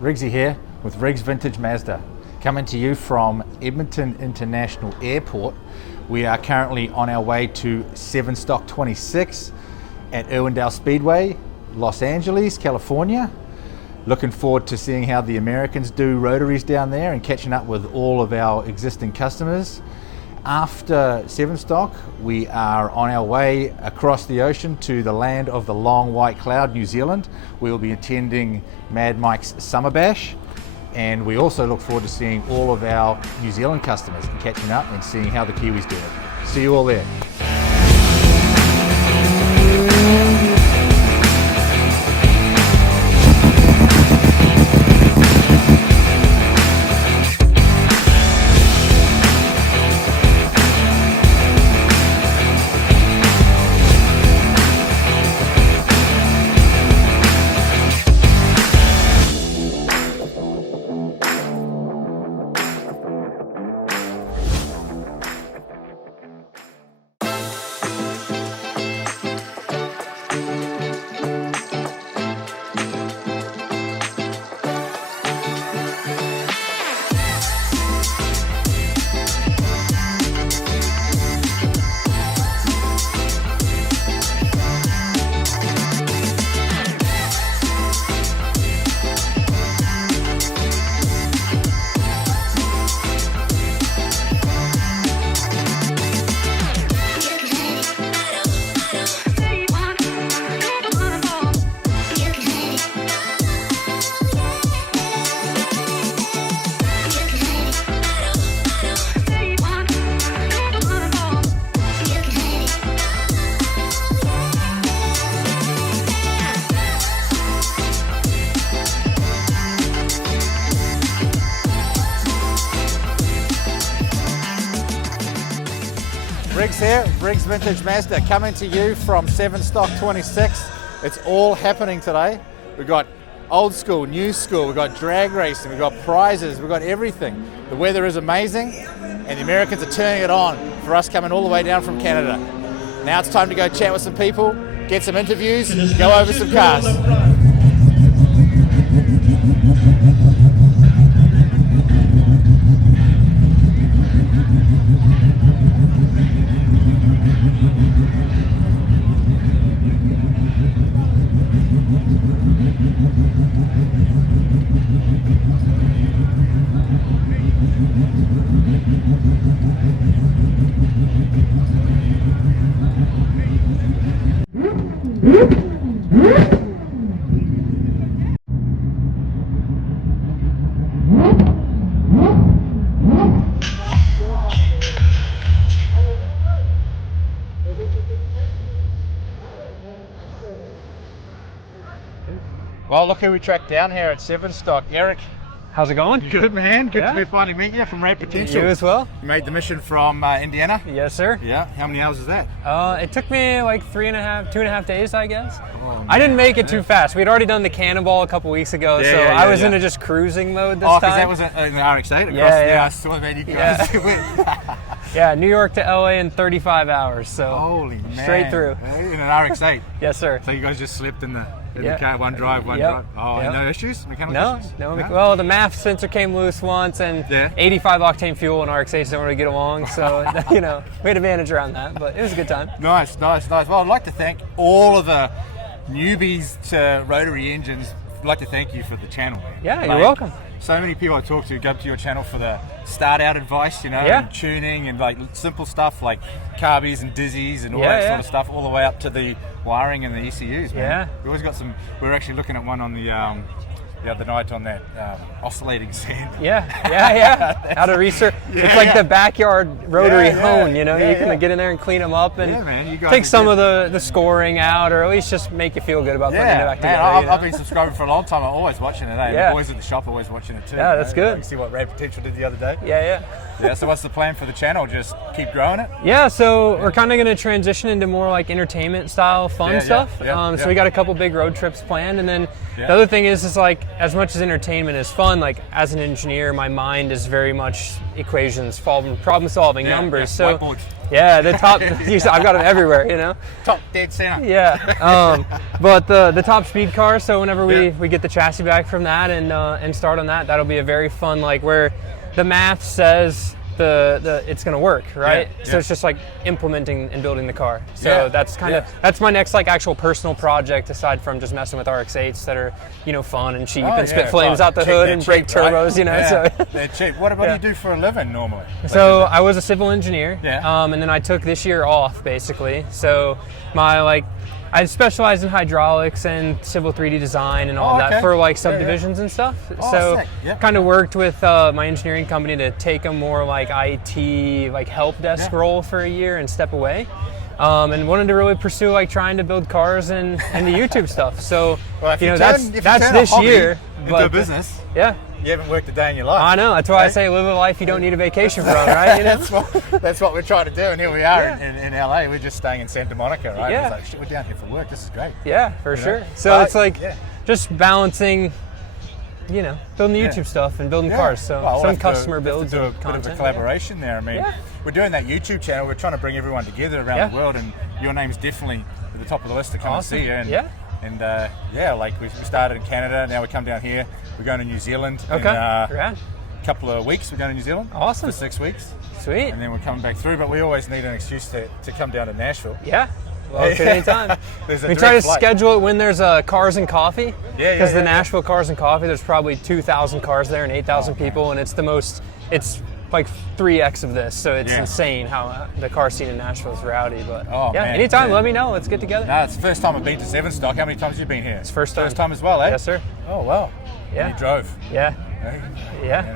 Riggsy here with Riggs Vintage Mazda, coming to you from Edmonton International Airport. We are currently on our way to Sevenstock 26 at Irwindale Speedway, Los Angeles, California. Looking forward to seeing how the Americans do rotaries down there and catching up with all of our existing customers. After Sevenstock, we are on our way across the ocean to the land of the long white cloud, New Zealand. We will be attending Mad Mike's Summer Bash, and we also look forward to seeing all of our New Zealand customers and catching up and seeing how the Kiwis do it. See you all there. Riggs here, Riggs Vintage Mazda, coming to you from Sevenstock 26. It's all happening today. We've got old school, new school, we've got drag racing, we've got prizes, we've got everything. The weather is amazing, and the Americans are turning it on for us coming all the way down from Canada. Now it's time to go chat with some people, get some interviews, go over some cars. Well, look who we tracked down here at Sevenstock. Eric. How's it going? Good, man. Good to finally meet you from REPU. You as well. You made the mission from Indiana? Yes, sir. Yeah. How many hours is that? It took me like 2.5 days, I guess. Oh, I didn't make it too fast. We'd already done the Cannonball a couple weeks ago, so I was into just cruising mode this time. Oh, because that was in the RX-8 across I saw that you guys Yeah, New York to LA in 35 hours, so holy man. Straight through. In an RX-8? Yes, sir. So you guys just slept in the car, one drive. Oh, no issues? Mechanical issues? No. Well, the MAF sensor came loose once, and 85 octane fuel in RX-8s don't really get along, so we had a manage around that, but it was a good time. Nice. Well, I'd like to thank all of the newbies to rotary engines. I'd like to thank you for the channel, man. Yeah, you're welcome. So many people I talk to go to your channel for the start out advice, and tuning and like simple stuff like carbies and dizzies and all that sort of stuff, all the way up to the wiring and the ECUs, man. Yeah. We always got some. We were actually looking at one on the other night on that oscillating sand. How to research. It's like the backyard rotary hone, you can get in there and clean them up and you guys take some of the scoring out, or at least just make you feel good about putting it back together. I've been subscribing for a long time. I'm always watching it. The boys at the shop are always watching it too. Yeah, that's good. You see what Rad Potential did the other day? Yeah, so what's the plan for the channel? Just keep growing it? Yeah, so we're kind of going to transition into more like entertainment style fun stuff. So we got a couple big road trips planned, and then the other thing is like as much as entertainment is fun, like as an engineer, my mind is very much equations, problem solving, numbers. So whiteboards. yeah, the top, I've got them everywhere, you know? Top dead center. Yeah, but the top speed car, so whenever we get the chassis back from that and start on that, that'll be a very fun, like where the math says it's going to work, right? So it's just like implementing and building the car. So that's kind of that's my next like actual personal project aside from just messing with RX-8s that are, you know, fun and cheap and spit flames out the hood and break turbos, right? You know. So they're cheap. What do you do for a living normally? So I was a civil engineer, and then I took this year off basically. So I specialize in hydraulics and civil 3D design and all of that for like subdivisions and stuff. So kind of worked with my engineering company to take a more like IT, like help desk role for a year and step away. And wanted to really pursue like trying to build cars and the YouTube stuff. So you know, that's this year. Into a business. You haven't worked a day in your life. I know. That's why I say live a life you don't need a vacation from, right? You know? that's what we're trying to do, and here we are in LA. We're just staying in Santa Monica, right? It's like, shit, we're down here for work. This is great. Yeah, for sure. So it's like just balancing, you know, building the YouTube stuff and building cars. So some customer builds do a and bit content. of a collaboration there. I mean, we're doing that YouTube channel. We're trying to bring everyone together around the world, and your name's definitely at the top of the list to come and see you. And, like we started in Canada, now we come down here. We're going to New Zealand in a couple of weeks. We're going to New Zealand for 6 weeks. Sweet. And then we're coming back through, but we always need an excuse to come down to Nashville. Yeah. Well, anytime. We try to schedule it when there's cars and coffee. Because the Nashville Cars and Coffee, there's probably 2,000 cars there and 8,000 people, and it's like 3x of this, so it's insane how the car scene in Nashville is rowdy. But anytime, let me know. Let's get together. No, it's the first time I've been to Sevenstock. How many times have you been here? It's first time. First time as well, eh? Yes, sir. Oh, wow. Yeah. And you drove? Yeah.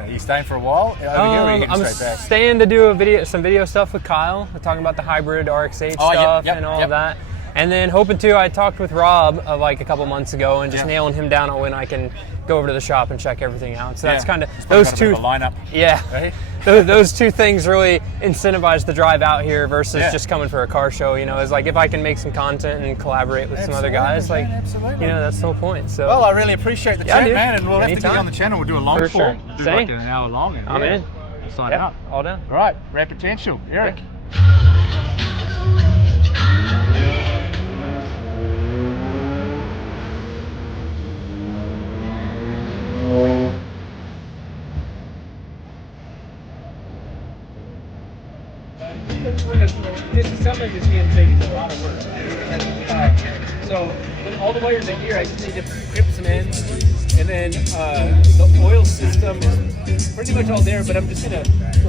Are you staying for a while over here, or are you getting straight back? I'm staying to do some video stuff with Kyle. We're talking about the hybrid RX-8 stuff and all of that. And then hoping to, I talked with Rob like a couple months ago and just nailing him down on when I can go over to the shop and check everything out. So that's kind of those two lineup. Yeah, right? those two things really incentivize the drive out here versus just coming for a car show. You know, is like if I can make some content and collaborate with some other guys, like you know, that's the whole point. So well, I really appreciate the chat, man, and we'll have to get you on the channel. We'll do a long form, do like an hour long. And I'm in. We'll sign up. All done. All right, Rap Potential, Eric. Disassembling this CNC is a lot of work. So all the wires are here. I just need to grip some ends, and then the oil system is pretty much all there. But I'm just gonna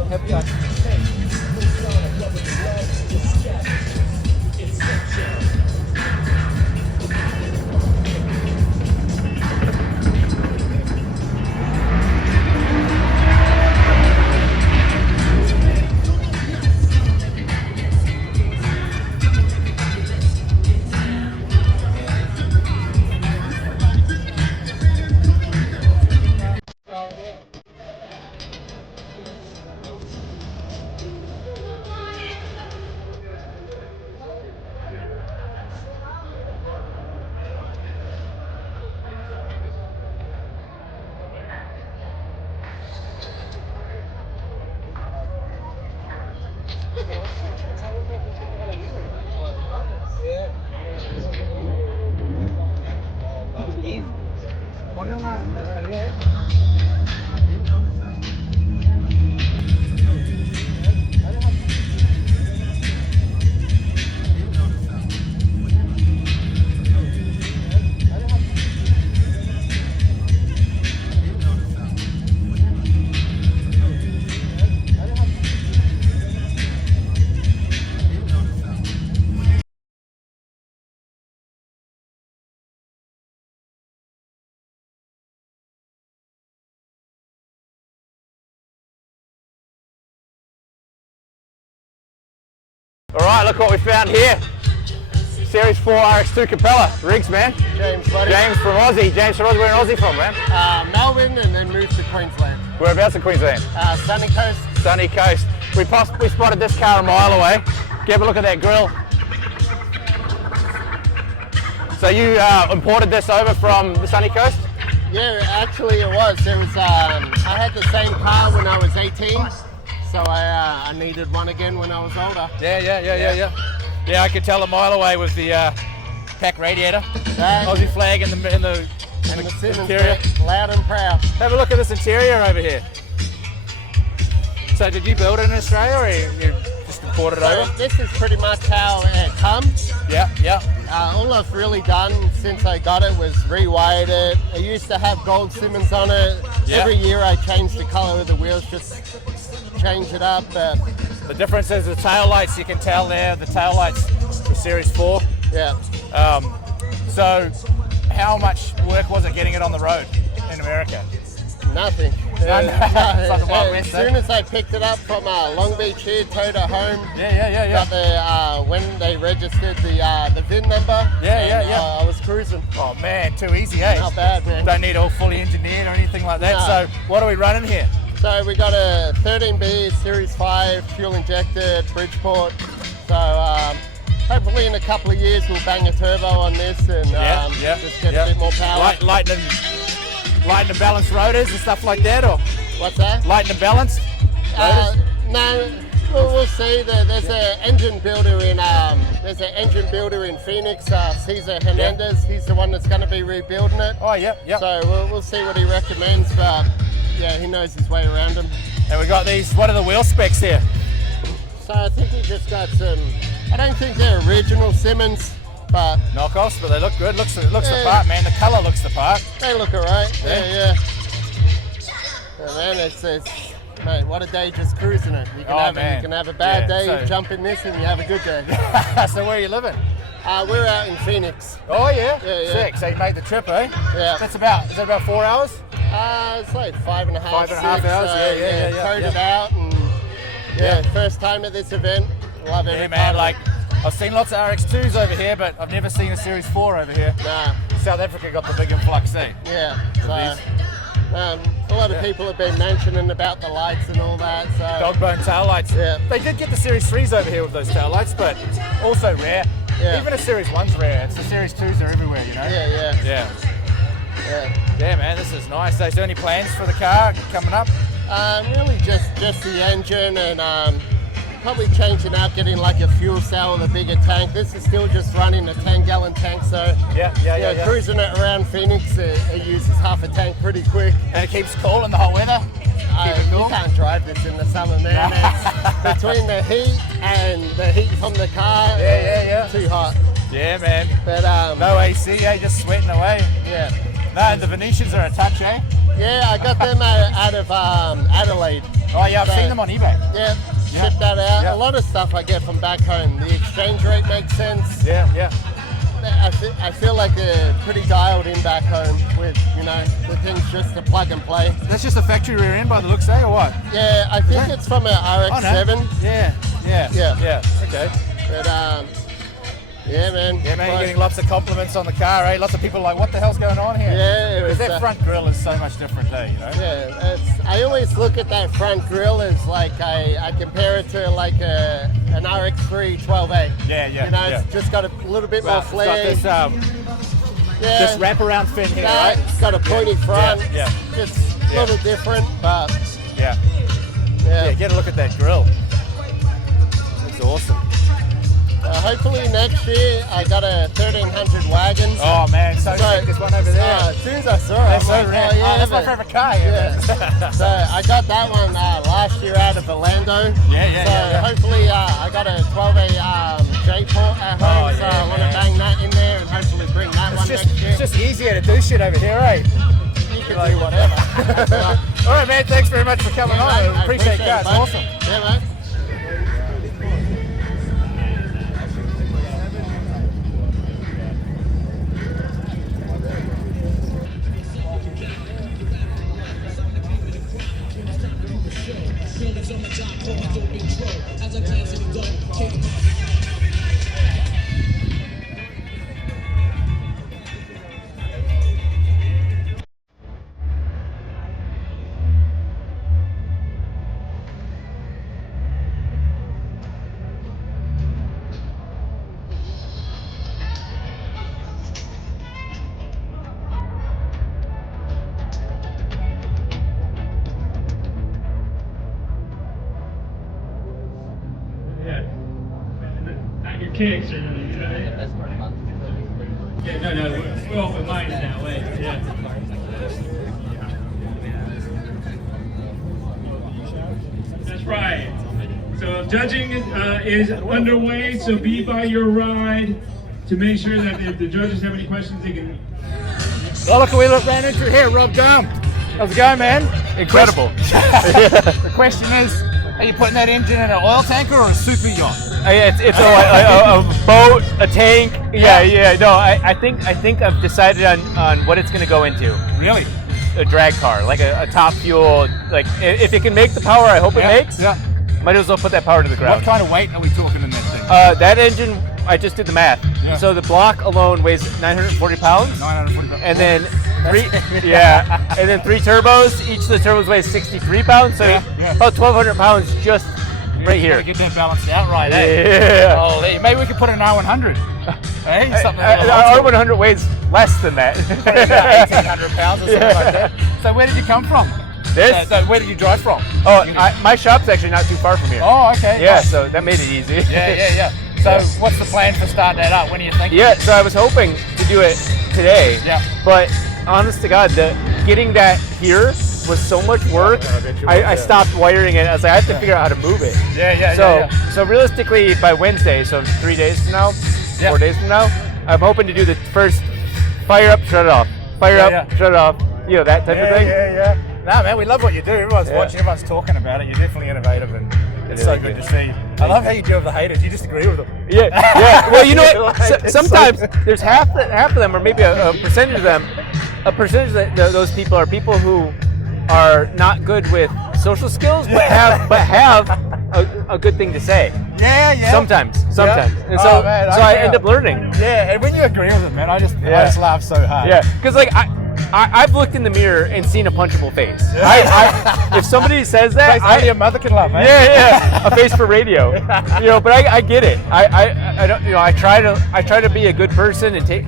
help you out. All right, look what we found here. Series 4 RX2 Capella. Riggs, man. James, buddy. James from Aussie. James from Aussie. Where in Aussie from, man? Melbourne, and then moved to Queensland. Whereabouts in Queensland? Sunny Coast. Sunny Coast. We spotted this car a mile away. Give a look at that grille. So you imported this over from the Sunny Coast? Yeah, actually it was. There was I had the same car when I was 18, so I needed one again when I was older. Yeah, I could tell a mile away with the pack radiator, Aussie flag in the interior. Loud and proud. Have a look at this interior over here. So did you build it in Australia or you just imported it over? This is pretty much how it comes. Yeah. All I've really done since I got it was rewired it. I used to have gold Simmons on it. Yeah. Every year I change the color of the wheels, just change it up. The difference is the tail lights, you can tell there, the tail lights for Series 4. Yeah. So how much work was it getting it on the road in America? Nothing. As soon as I picked it up from Long Beach here, towed it home. Yeah. Got when they registered the VIN number. Yeah. I was cruising. Oh man, too easy, eh? Not bad, man. Don't need all fully engineered or anything like that. No. So what are we running here? So we got a 13B Series 5 fuel injected Bridgeport. So hopefully in a couple of years we'll bang a turbo on this and just get a bit more power. Lighten and balanced rotors and stuff like that, or what's that? Lighten and balanced rotors? No, we'll see. There's an engine builder in Phoenix, Cesar Hernandez. He's the one that's going to be rebuilding it. Oh yeah. So we'll see what he recommends, but yeah, he knows his way around them. And we got these. What are the wheel specs here? So I think he just got some. I don't think they're original Simmons. But knockoffs, but they look good. Looks the part, man. The colour looks the part. They look alright. Yeah. Oh, man, it's mate, what a day just cruising it. You can have a bad day, jump in this, and you have a good day. So where are you living? We're out in Phoenix. Oh yeah. Sick. So you made the trip, eh? Yeah. Is that about 4 hours? It's like 5.5. 5.5 hours. Yeah. Towed it out, and first time at this event. Love every man. Like, I've seen lots of RX2s over here, but I've never seen a Series 4 over here. Nah. South Africa got the big influx, eh? Yeah. So, a lot of people have been mentioning about the lights and all that. So. Dogbone tail lights. Yeah. They did get the Series 3s over here with those tail lights, but also rare. Yeah. Even a Series 1's rare. It's the Series 2s are everywhere, you know? Yeah. Yeah, man, this is nice. So, is there any plans for the car coming up? Really just the engine and probably changing out, getting like a fuel cell with a bigger tank. This is still just running a 10-gallon tank, so yeah. Cruising it around Phoenix, it uses half a tank pretty quick. And it keeps cool in the hot weather? Cool? You can't drive this in the summer, man. It's between the heat and the heat from the car, too hot. Yeah, man. But no AC, just sweating away. Yeah. No, and the Venetians are a touch, eh? Yeah, I got them out of Adelaide. Oh yeah, I've seen them on eBay. Yeah. Ship that out. A lot of stuff I get from back home. The exchange rate makes sense. Yeah. I feel like they're pretty dialed in back home with, the thing's just a plug and play. That's just a factory rear end by the looks, eh, or what? Yeah, I think it's from an RX-7. Oh, no. Yeah. Okay. But, yeah, man. Yeah, man, you're getting lots of compliments on the car, eh? Lots of people are like, what the hell's going on here? Yeah. Because that front grille is so much different, eh, Yeah, I always look at that front grille as like, I compare it to like an RX-3 12A. Yeah. It's just got a little bit more flair. It's got this wraparound fin here, right? It's got a pointy front. Yeah. Just a little different, but... Yeah, get a look at that grille. It's awesome. Hopefully next year I got a 1300 wagon. Oh man, so sick, this one over there. As soon as I saw it, I'm like, that's my favourite car. So I got that one last year out of Orlando. Yeah. Hopefully I got a 12A J-port at home, so I want to bang that in there and hopefully bring that one next year. It's just easier to do shit over here, eh? You can do whatever. All right, man, thanks very much for coming on. I appreciate it, guys. Awesome. Yeah, mate. kicks or nothing. Yeah, no, we're open-minded that way. Yeah. That's right. So judging is underway, so be by your ride to make sure that if the judges have any questions, they can... Oh, look, we ran into here, Rob Gum. How's it going, man? Incredible. The question is, are you putting that engine in an oil tanker or a super yacht? It's a boat, a tank. Yeah. No, I think I've decided on what it's going to go into. Really? A drag car, like a top fuel. Like if it can make the power I hope it makes. Yeah. Might as well put that power to the ground. What kind of weight are we talking in that thing? That engine, I just did the math. Yeah. So the block alone weighs 940 pounds. 940 pounds. And then and then 3 turbos. Each of the turbos weighs 63 pounds. So about 1,200 pounds just right here. Gotta get that balanced out right. Yeah. Oh, maybe we could put a R100. Hey, something. R100 weighs less than that. About 1,800 pounds or something like that. So where did you come from? This? So where did you drive from? Oh, my shop's actually not too far from here. Oh, okay. Yeah, nice. so that made it easy. Yeah. So what's the plan for starting that up? When are you thinking? Yeah, so I was hoping to do it today. Yeah. But honest to God, getting that here was so much work. I stopped wiring it. I was like, I have to figure out how to move it. So realistically, by Wednesday, so 3 days from now, 4 days from now, I'm hoping to do the first fire up, shut it off. Fire up, shut it off. You know, that type of thing. Yeah. No, man, we love what you do. Everyone's watching, everyone's talking about it. You're definitely innovative, and it's so good to see. I love how you deal with the haters. You just agree with them. Yeah. Well, you know what? Sometimes there's half of them, or maybe a percentage of them. A percentage of those people are people who are not good with social skills, but have a good thing to say. Yeah. Sometimes. And so, I end up learning. Yeah, and when you agree with them, man, I just laugh so hard. Yeah, because like I've looked in the mirror and seen a punchable face. If somebody says that, only your mother can love, man. Yeah, a face for radio. You know, but I get it. I don't. You know, I try to be a good person and take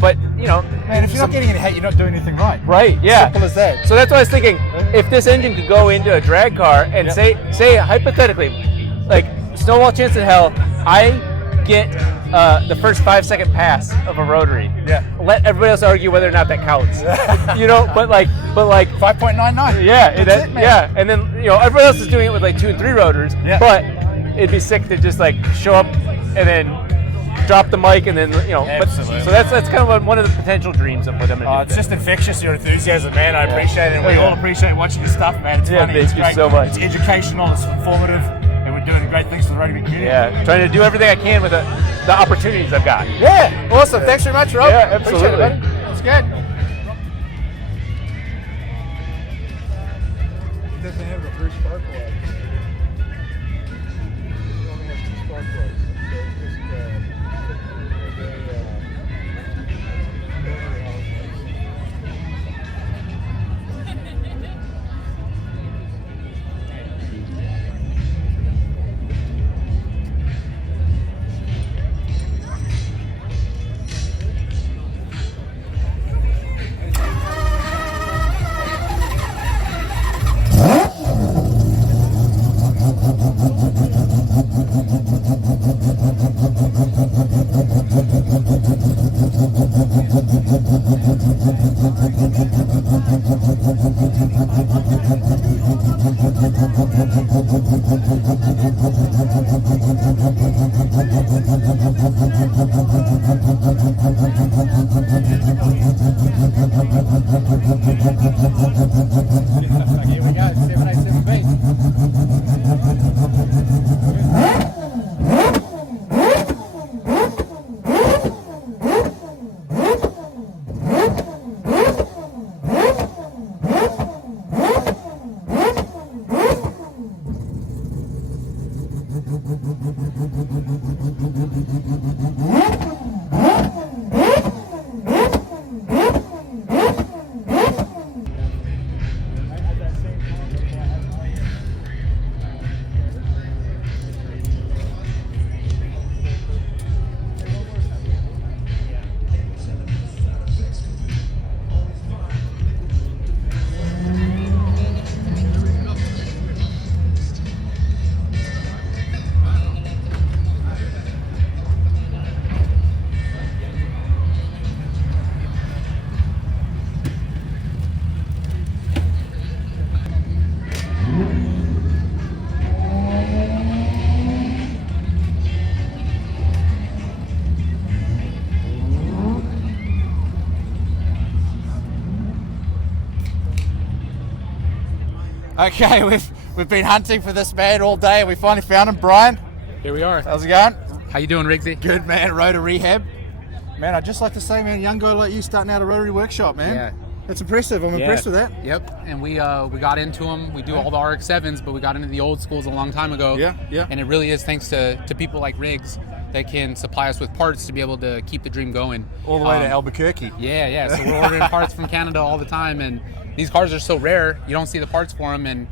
But you know, man, if you're not getting any hate, you're not doing anything right. Right. Yeah. Simple as that. So that's what I was thinking. If this engine could go into a drag car and say hypothetically, like snowball chance in hell, I get the first 5-second pass of a rotary. Yeah. Let everybody else argue whether or not that counts. You know, but like 5.99. Yeah, that's it, man. Yeah, and then you know everybody else is doing it with like 2 and 3 rotors. Yeah. But it'd be sick to just like show up and then drop the mic and then Absolutely. So that's kind of one of the potential dreams of what I'm gonna do. It's just infectious, your enthusiasm, man. I appreciate it, and we all appreciate watching your stuff, man. It's funny. It's great. So much. It's educational. It's informative. Doing great things for the Rotary community. Yeah, trying to do everything I can with the opportunities I've got. Yeah, awesome. Thanks very much, Rob. Yeah, absolutely. Appreciate it, buddy. That's good. It doesn't have the first spark plug. It only has 2 spark plugs. So it's Okay, we've been hunting for this man all day, and we finally found him. Brian, here we are. How's it going? How you doing, Riggsy? Good, man. Rotor Rehab. Man, I'd just like to say, man, a young guy like you starting out a rotary workshop, man. Yeah. That's impressive. I'm impressed with that. Yep. And we got into them. We do all the RX-7s, but we got into the old schools a long time ago. Yeah. And it really is thanks to people like Riggs that can supply us with parts to be able to keep the dream going. All the way to Albuquerque. Yeah. So we're ordering parts from Canada all the time, and these cars are so rare, you don't see the parts for them. And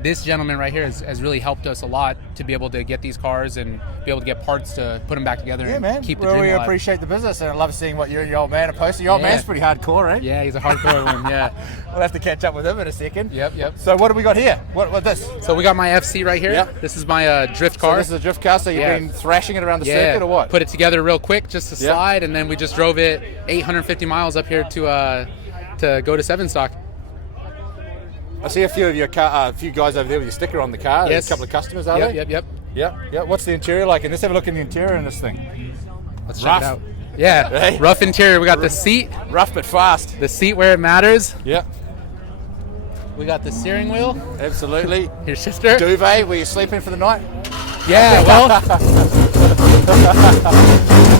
this gentleman right here has really helped us a lot to be able to get these cars and be able to get parts to put them back together and keep the dream alive. We appreciate the business, and I love seeing what you and your old man are posting. Your old man's pretty hardcore, right? Yeah, he's a hardcore one, yeah. We'll have to catch up with him in a second. Yep. So what do we got here? What this? So we got my FC right here. Yep. This is my drift car. So this is a drift car, so you've been thrashing it around the circuit or what? Put it together real quick just to slide, and then we just drove it 850 miles up here to go to Sevenstock. I see a few of your car, a few guys over there with your sticker on the car. Yes. A couple of customers, are they? Yep. Yeah. What's the interior like? And let's have a look in the interior in this thing. Let's check it out. Yeah, hey? Rough interior. We got the seat. Rough but fast. The seat where it matters. Yep. We got the steering wheel. Absolutely. Your sister. Duvet, were you sleeping for the night? Yeah, well.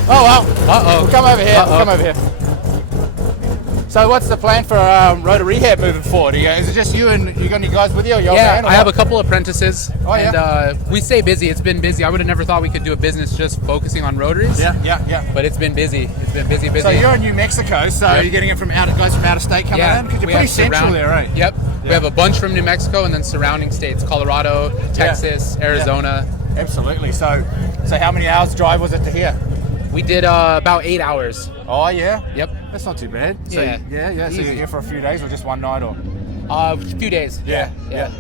Oh, well. Uh-oh. We'll come over here. So what's the plan for Rotor Rehab moving forward? Is it just you and you got any guys with you? Or I have a couple apprentices. And we stay busy. It's been busy. I would have never thought we could do a business just focusing on rotaries. Yeah. But it's been busy. It's been busy. So you're in New Mexico, so you're getting it from guys from out of state coming in? Because you're pretty central there, right? Yep. We have a bunch from New Mexico and then surrounding states, Colorado, Texas, Arizona. Absolutely. So how many hours drive was it to here? We did about 8 hours. Oh, yeah? Yep. That's not too bad. So, yeah. So you're here for a few days or just one night? Or? A few days. Yeah.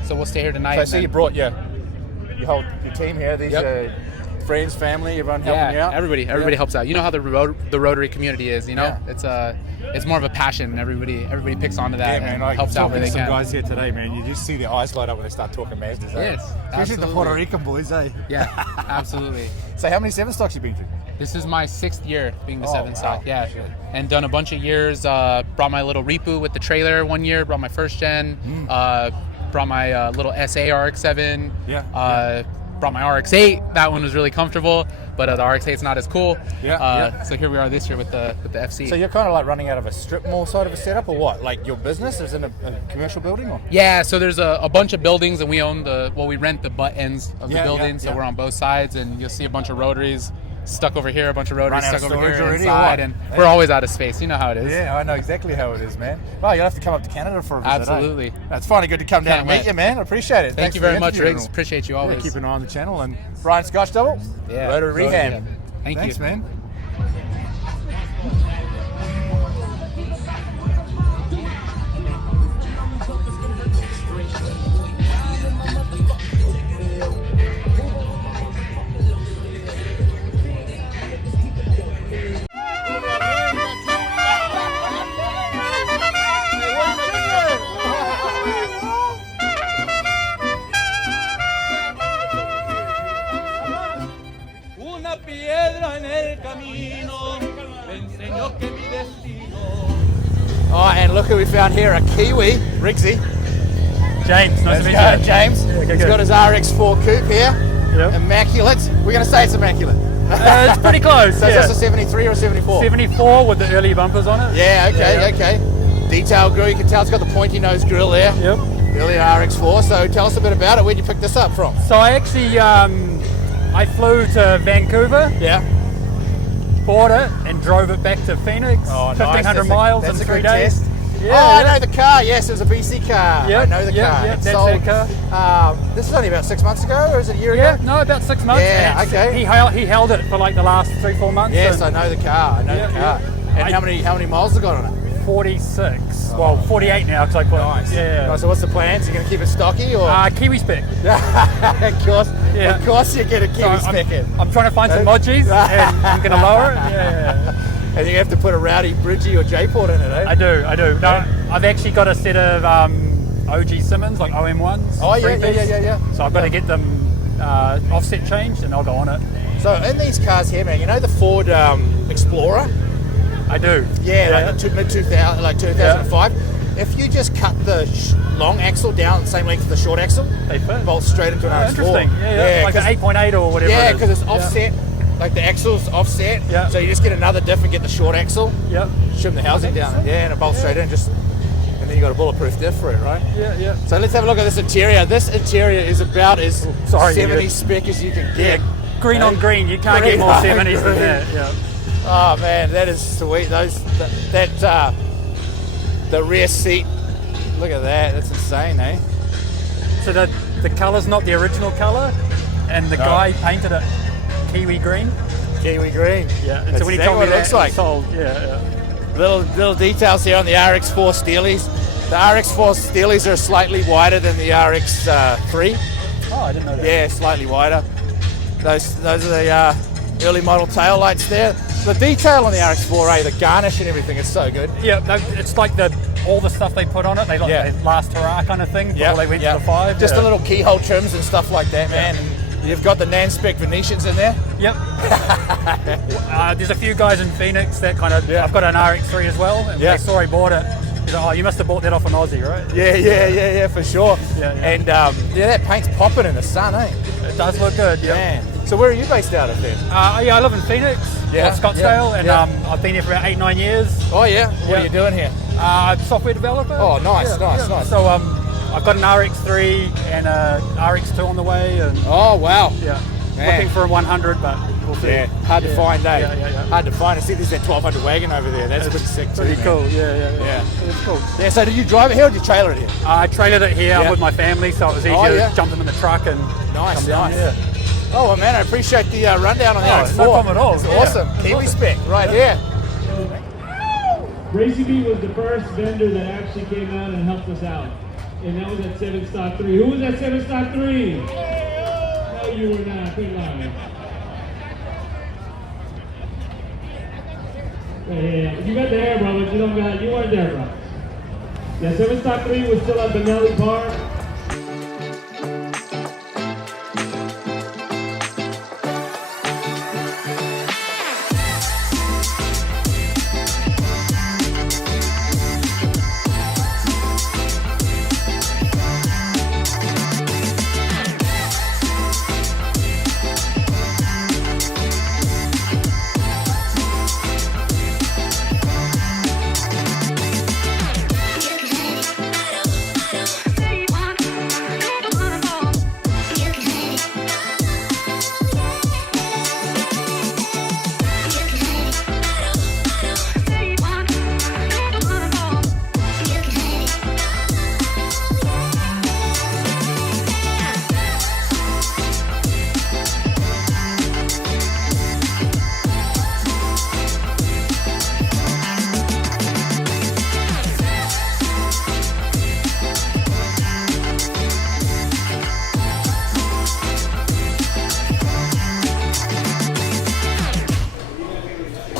So we'll stay here tonight. So I see you brought your team here, these friends, family, everyone helping you out? Everybody helps out. You know how the Rotary community is, you know? It's more of a passion. Everybody picks onto that and helps out where they can. Some guys here today, man, you just see their eyes light up when they start talking Mazdas. Yes, especially the Puerto Rican boys, eh? Yeah, absolutely. So how many Sevenstocks you been to? This is my 6th year being the Sevenstock, Shit. And done a bunch of years. Brought my little REPU with the trailer one year. Brought my first gen. Brought my little SA RX-7. Brought my RX-8. That one was really comfortable, but the RX-8's not as cool. So here we are this year with the FC. So you're kind of like running out of a strip mall side of a setup, or what? Like your business is in a commercial building, or? Yeah. So there's a bunch of buildings, and we own we rent the butt ends of the building. So we're on both sides, and you'll see a bunch of rotaries stuck over here, a bunch of rotaries stuck over here inside, and we're always out of space. You know how it is. Yeah, I know exactly how it is, man. Well, you'll have to come up to Canada for a visit. Absolutely. It's finally good to come down and meet you, man. I appreciate it. Thank you very much, Riggs. Appreciate you always. Keep an eye on the channel. And Brian Scotch Double, Rotor Rehab. Thanks, man. Oh, and look who we found here, a Kiwi, Riggsy. James, nice to meet you. James. He's got his RX4 coupe here. Yep. Immaculate. We're going to say it's immaculate. It's pretty close. So is this a 73 or a 74? 74 with the early bumpers on it. Yeah, okay. Detail grill, you can tell it's got the pointy nose grill there. Yep. Early RX4, so tell us a bit about it. Where'd you pick this up from? So I actually, I flew to Vancouver. Yeah. Bought it and drove it back to Phoenix. 1,500 miles in 3 days. Yeah, I know the car. Yes, it was a BC car. Yep, I know the car. That's that car. This is only about 6 months ago, or is it a year ago? Yeah, no, about 6 months. Yeah, okay. He held it for like the last 3-4 months. Yes, I know the car. And how many miles have got on it? 46. Well, 48 now because I put. Nice. Yeah. So what's the plans? You going to keep it stocky or? Kiwi spec. Of course you get a Kiwi spec in. I'm trying to find some modgies and I'm going to lower it. Yeah. And you have to put a rowdy Bridgie or J-port in it, eh? I do. No, I've actually got a set of OG Simmons, like OM1s. Oh, yeah. So I've got to get them offset changed and I'll go on it. So in these cars here, man, you know the Ford Explorer? I do. Yeah. Like mid-2000, like 2005. if you just cut the long axle down the same length as the short axle, they fit. Bolts straight into an RX4. Interesting. Yeah. Like an 8.8 or whatever. Yeah, because it's offset. Like the axle's offset. Yeah. So you just get another diff and get the short axle. Yeah. Shim the housing down. Yeah, and it bolts straight in. And then you got a bulletproof diff for it, right? Yeah. So let's have a look at this interior. This interior is about as 70s spec as you can get. Green on green. You can't get more 70s than that. Yeah. Oh man, that is sweet. The rear seat. Look at that. That's insane, eh? So the colour's not the original colour, and the guy painted it kiwi green. Kiwi green. Yeah. And That's so when he exactly told me what it looks like. sold, yeah. Little details here on the RX4 Steelies. The RX4 Steelies are slightly wider than the RX3. Oh, I didn't know that. Yeah, slightly wider. Those are the early model tail lights there. The detail on the RX4A, the garnish and everything is so good. Yeah, it's like all the stuff they put on it. They got the last hurrah kind of thing before they went to the 5. Just the little keyhole trims and stuff like that, man. And you've got the Nan-spec Venetians in there. Yep. There's a few guys in Phoenix that kind of. I've got an RX3 as well, and when they saw I bought it, he's like, "Oh, you must have bought that off an Aussie, right?" Yeah, for sure. Yeah. And that paint's popping in the sun, eh? It does look good. Yeah. Man. So where are you based out of then? I live in Phoenix, Scottsdale, and I've been here for about 8-9 years. Oh yeah. What are you doing here? Software developer. Oh, nice. So I've got an RX3 and a RX2 on the way, and oh wow. Yeah. Man. Looking for a 100, but we'll see. Yeah, hard to find, eh? Yeah. Hard to find. I see there's that 1200 wagon over there. That's pretty sick too. Pretty cool. Yeah. It's cool. Yeah. So did you drive it here or did you trailer it here? I trailered it here. I'm with my family, so it was easier to jump in the truck and come down. Yeah. Oh well, man, I appreciate the rundown on the RX4. No problem at all. It's awesome. Kiwi spec right here. Riggsy was the first vendor that actually came out and helped us out. And that was at Sevenstock 3. Who was at Sevenstock 3? No, you were not. Quit lying. Yeah. You got the hair, bro, but you weren't there, bro. Yeah, Sevenstock 3 was still at Benelli Park.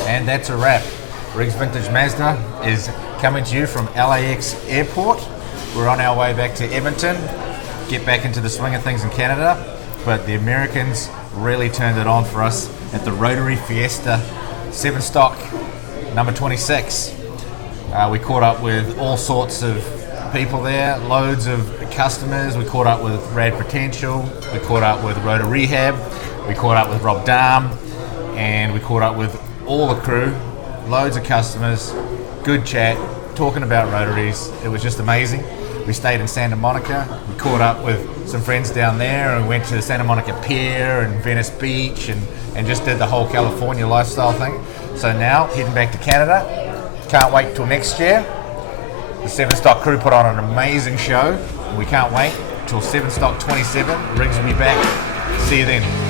And that's a wrap. Riggs Vintage Mazda is coming to you from LAX Airport. We're on our way back to Edmonton, get back into the swing of things in Canada, but the Americans really turned it on for us at the Rotary Fiesta Sevenstock number 26. We caught up with all sorts of people there, loads of customers. We caught up with Rad Potential, we caught up with Rotor Rehab, we caught up with Rob Dahm, and we caught up with all the crew, loads of customers, good chat, talking about rotaries. It was just amazing. We stayed in Santa Monica. We caught up with some friends down there and went to the Santa Monica Pier and Venice Beach and just did the whole California lifestyle thing. So now, heading back to Canada. Can't wait till next year. The Sevenstock crew put on an amazing show. We can't wait till Sevenstock 27. Riggs will be back. See you then.